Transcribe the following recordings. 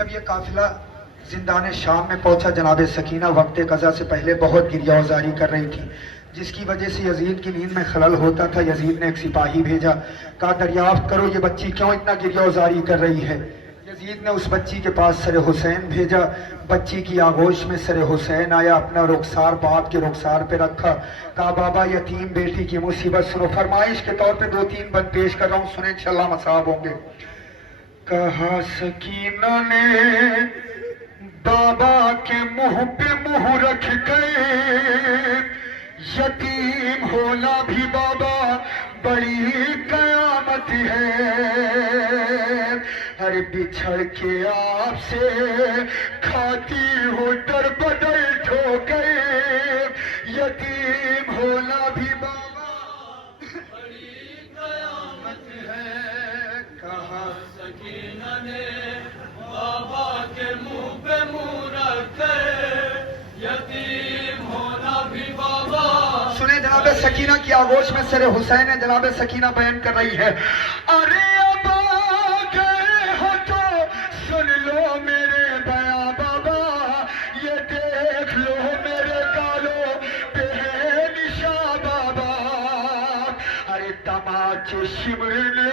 جب یہ قافلہ زندان شام میں پہنچا جناب سکینہ وقت قضا سے پہلے بہت گریہ وزاری کر رہی تھی، جس کی وجہ سے یزید کی نیند میں خلل ہوتا تھا۔ یزید نے ایک سپاہی بھیجا، کہا دریافت کرو یہ بچی کیوں اتنا گریہ وزاری کر رہی ہے۔ یزید نے اس بچی کے پاس سر حسین بھیجا، بچی کی آغوش میں سر حسین آیا، اپنا رخسار باپ کے رخسار پہ رکھا، کہا بابا یتیم بیٹی کی مصیبت سنو، فرمائش کے طور پہ 2-3 بند پیش کر رہا ہوں، سنیں انشاءاللہ مصاب ہوں گے۔ کہا سکینہ نے بابا کے منہ پہ منہ رکھ گئے، یتیم ہونا بھی بابا بڑی قیامت ہے، ہر بچھڑ کے آپ سے کھاتی ہوں در بدر ٹھوکر، یتیم ہونا بھی بابا بڑی قیامت ہے۔ کہا سکینہ نے بابا کے منہ پہ منہ رکھے، یتیم ہونا بھی بابا۔ سنیں جناب سکینہ کی آغوش میں سر حسین ہے، جناب سکینہ بیان کر رہی ہے، ارے اب آ گئے ہو تو سن لو میرے بیاں بابا، یہ دیکھ لو میرے گالوں پہ ہے نشاں بابا، ارے تماچے شمر نے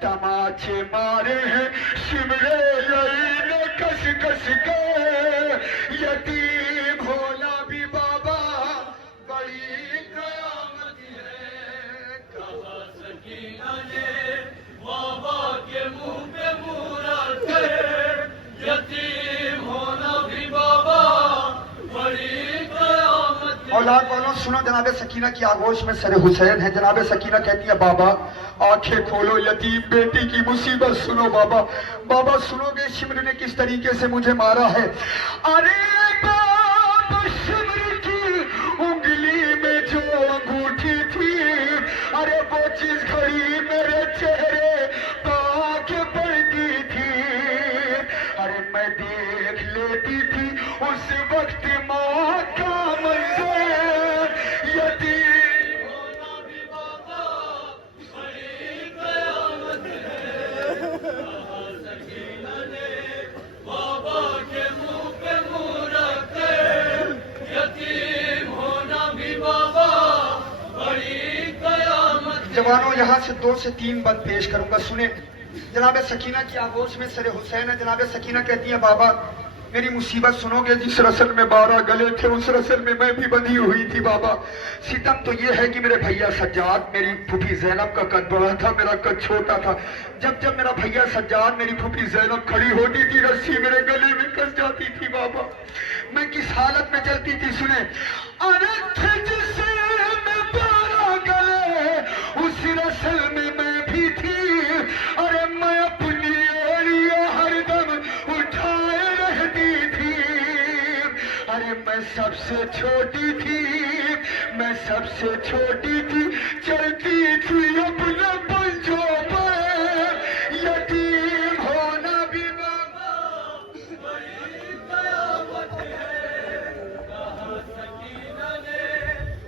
تماچے مارے ہیں، شمرے لئی نے کس کس کے، یتیم ہونا بھی بابا بڑی قیامت ہے۔ کہا سکینہ نے بابا کے منہ پہ منہ رکھے، یتیم ہونا بھی بابا بڑی قیامت ہے۔ اولاد والوں سنو، جناب سکینہ کی آغوش میں سر حسین ہے، جناب سکینہ کہتی ہے بابا آنکھیں کھولو، یتیم بیٹی کی مصیبت سنو بابا، بابا سنو گے شمر نے کس طریقے سے مجھے مارا ہے۔ ارے بابا شمر کی انگلی میں جو انگوٹھی تھی، ارے وہ چیز گھڑی میرے چہرے پا کے پڑتی تھی، ارے میں دیکھ لیتی تھی اس وقت ماں کا منظر، یتیم ہونا بھی بابا بڑی قیامت ہے۔ کہا سکینہ نے بابا کے منہ پہ منہ رکھے، یتیم ہونا بھی بابا بڑی قیامت ہے۔ جوانوں یہاں سے 2 سے 3 بند پیش کروں گا، سنیں جناب سکینہ کی آغوش میں سر حسین ہے، جناب سکینہ کہتی ہے بابا میری مصیبت سنو گے، جس رسل میں 12 گلے تھے اس رسل میں میں بھی بندھی ہوئی تھی بابا، ستم تو یہ ہے کہ میرے بھیا سجاد، میری پھوپھی زینب کا قد بڑا تھا، میرا قد چھوٹا تھا، جب میرا بھیا سجاد میری پھوپھی زینب کھڑی ہوتی تھی رسی میرے گلے میں کس جاتی تھی بابا، میں کس حالت میں چلتی تھی سنیں، ارے تھے جس میں 12 گلے اس رسل میں میں بھی تھی، ارے میں اپنی ایڑیاں ہر دم اٹھائے رہتی تھی، ارے میں سب سے چھوٹی تھی، میں سب سے چھوٹی تھی، چلتی تھی اپنے پنجوں پر، یتیم ہونا بھی بابا بڑی قیامت ہے۔ کہا سکینہ نے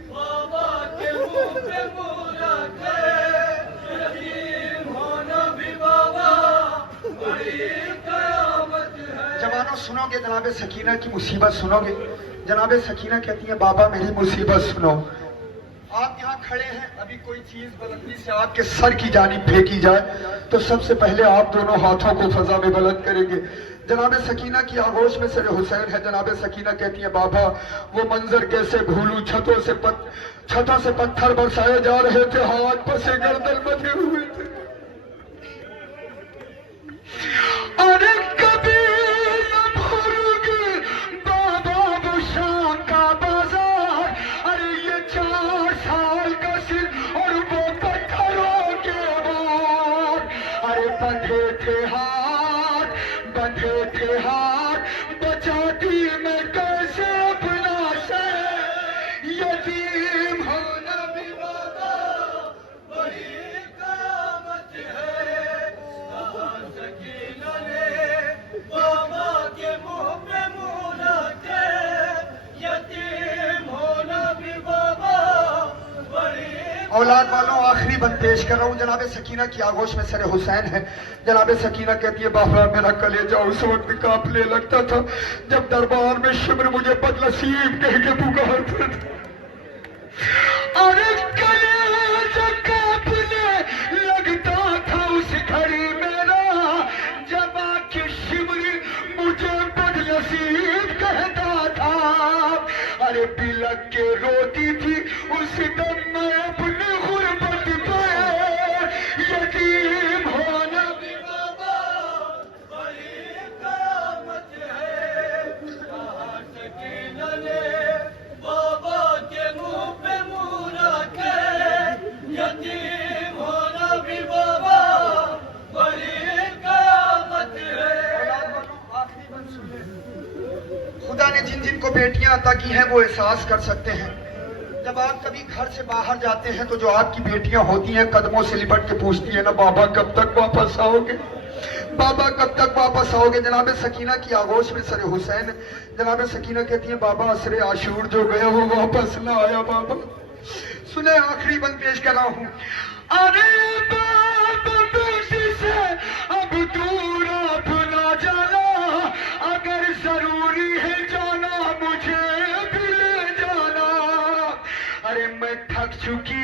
بابا کے منہ پہ منہ رکھے، یتیم ہونا بھی بابا بڑی قیامت ہے۔ جوانوں سنو گے جناب سکینہ کی مصیبت سنو گے، جناب سکینہ کہتی ہیں بابا میری مصیبت سنو، آپ یہاں کھڑے ہیں، ابھی کوئی چیز بلندی سے آپ کے سر کی جانب پھینکی جائے تو سب سے پہلے آپ دونوں ہاتھوں کو فضا میں بلند کریں گے۔ جناب سکینہ کی آغوش میں سر حسین ہے، جناب سکینہ کہتی ہیں بابا وہ منظر کیسے بھولوں، چھتوں سے پتھر برسائے جا رہے تھے، ہاتھ پسے گردن بندھے ہوئے تھے، ارے کبھی نہ بھولوں گی بابا وہ شام کا بازار، ارے یہ 4 سال کا سن اور وہ پتھروں کے وار، ارے بندھے تھے ہاتھ بچاتی میں کیسے اپنا سر، یتیم ہونا بھی بابا بڑی قیامت ہے۔ کہا سکینہ نے اولاد والوں آخری بند پیش کر رہا ہوں. جناب سکینہ کی آغوش میں سر حسین ہے. جناب سکینہ کہتی ہے بابا میرا کلیجہ اس وقت کانپنے لگتا تھا جب دربار میں شمر مجھے بدنصیب کہہ کے پکارتے تھے. اور کلیجہ کانپنے لگتا تھا اس گھڑی میرا جب آ کے شمر مجھے بدنصیب کہتا تھا. ارے بلک کے روتی تھی اس دم میں اپنی غربت پہ یتیم ہونا بھی بابا بڑی قیامت ہے. کہا سکینہ نے بابا کے منہ پہ منہ رکھے یتیم ہونا بھی بابا بڑی قیامت ہے. خدا نے جن جن کو بیٹیاں عطا کی ہیں وہ احساس کر سکتے ہیں. جب آپ کبھی گھر سے باہر جاتے ہیں تو جو آپ کی بیٹیاں ہوتی ہیں قدموں سے لپٹ کے پوچھتی ہیں نا بابا کب تک واپس آؤ گے, بابا کب تک واپس آؤ گے. جناب سکینہ کی آغوش میں سر حسین. جناب سکینہ کہتی ہیں بابا عصر عاشور جو گیا وہ واپس نہ آیا. بابا سنیں آخری بند پیش کر رہا ہوں. ارے بابا بیٹی سے اب دور آپ نہ جانا, اگر ضروری ہے جانا مجھے بھی لے جانا. ارے میں تھک چکی